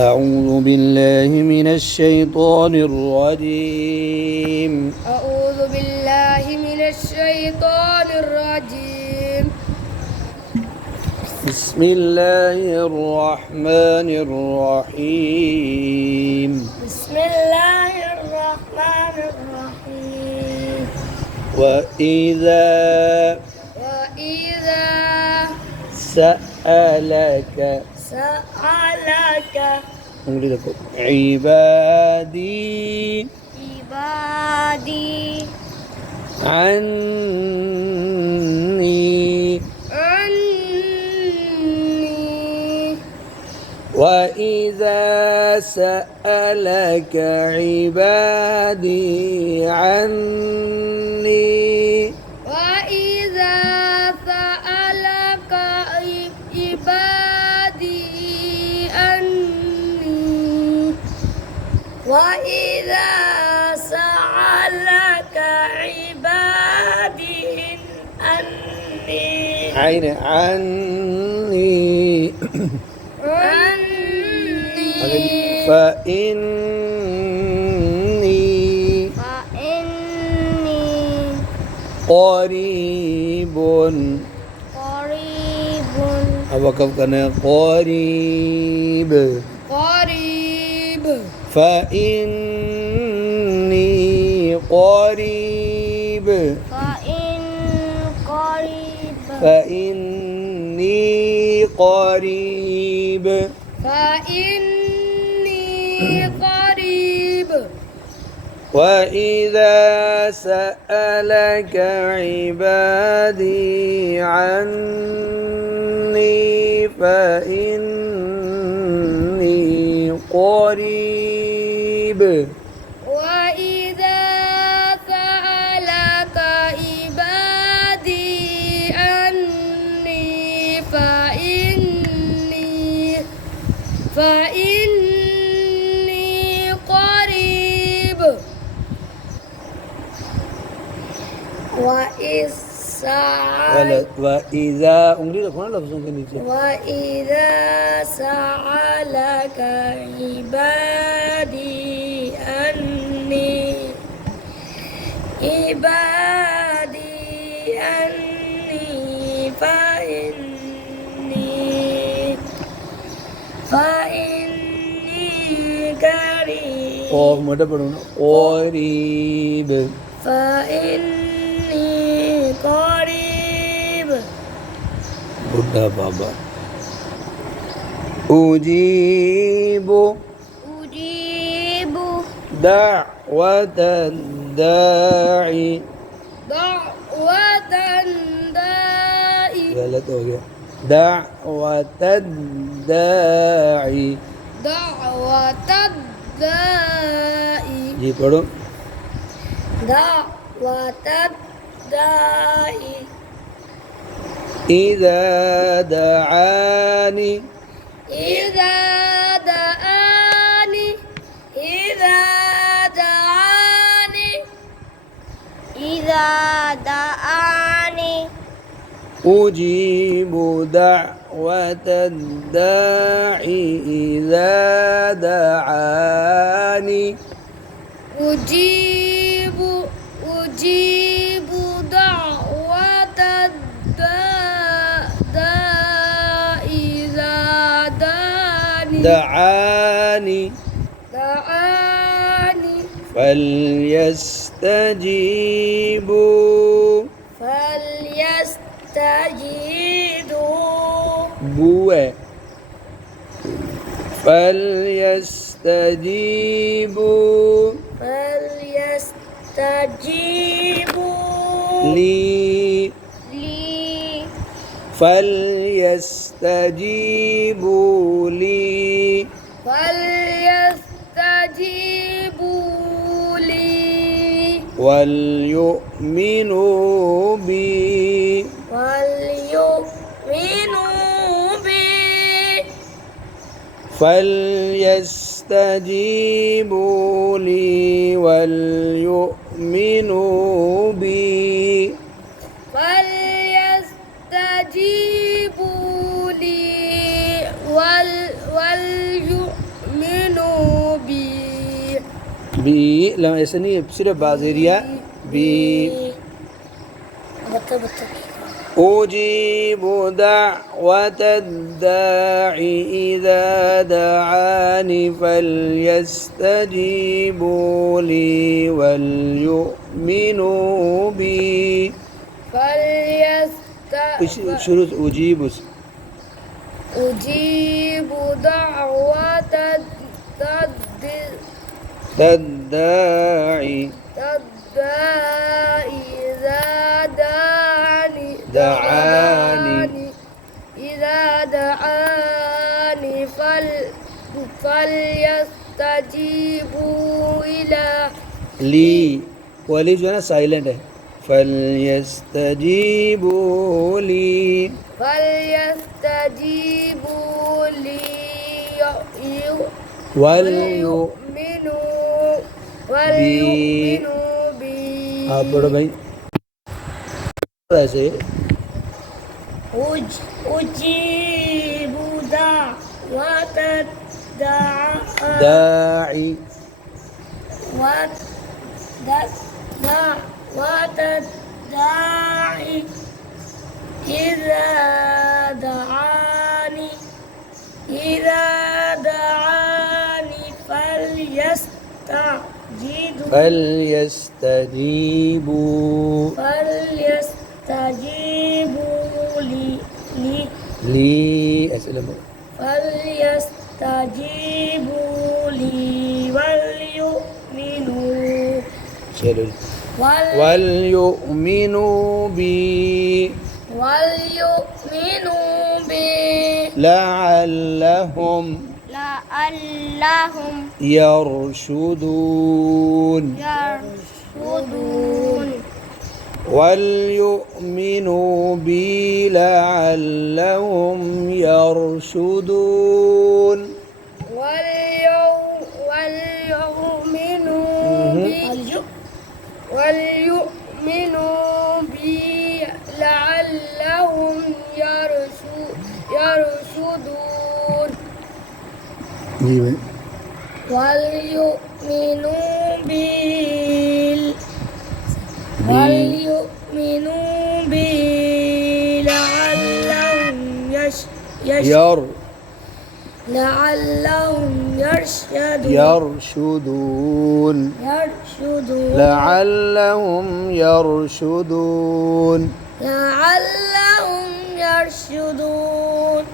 أعوذ بالله من الشيطان الرجيم. أعوذ بالله من الشيطان الرجيم. بسم الله الرحمن الرحيم. بسم الله الرحمن الرحيم. وإذا سألك عبادي عني وإذا سألك عبادي عني وإذا سألك عبادي عني وإذا سألك عبادي عني فإني قريب وقف करना قريب فإني قريب وإذا سألك عبادي عني فإني قريب وإذا سألك عبادي عني فإني قريب وإذا उंगली रखो ना लफ्ज़ों के नीचे وإذا سألك عبادي أني فإني قريب और मोटा पढ़ो ना قريب فإني قريب बुढ़ा बाबा أجيب دعوة الداعي गलत हो गया دعوة الداعي जी पढ़ो دعوة الداعي إذا دعاني أجيب دعوة الداعي إذا دعاني أجيب دعوة الداء إذا دعاني فليستجيبوا فليستجيبوا لي فليستجيبوا لي وليؤمنوا بي فليستجيبوا لي وليؤمنوا بي فليستجيبوا لي وليؤمنوا बी लम ऐसे नहीं सिर्फ बाजेरिया बी बता बता أجيب دعوة الداعي إذا دعاني فليستجيبوا لي وليؤمنوا بي شروط أجيب دعوة الداعي إذا دعاني فليستجيبوا إلى لي ولي जो है ना साइलेंट है فليستجيبوا لي وليؤمنوا بي आप बड़ो भाई ऐसे أجيب دعوة दाई الداعي إذا دعاني فليستجيبوا لي ऐसे लगा فليستجيبوا لي وليؤمنوا चलो وليؤمنوا بي لعلهم يرشدون وليؤمنوا بي لعلهم يرشدون وليؤمنوا بي لعلهم يرشدون जी भाई وليؤمنوا بي لعلهم يرشدون لعلهم يرشدون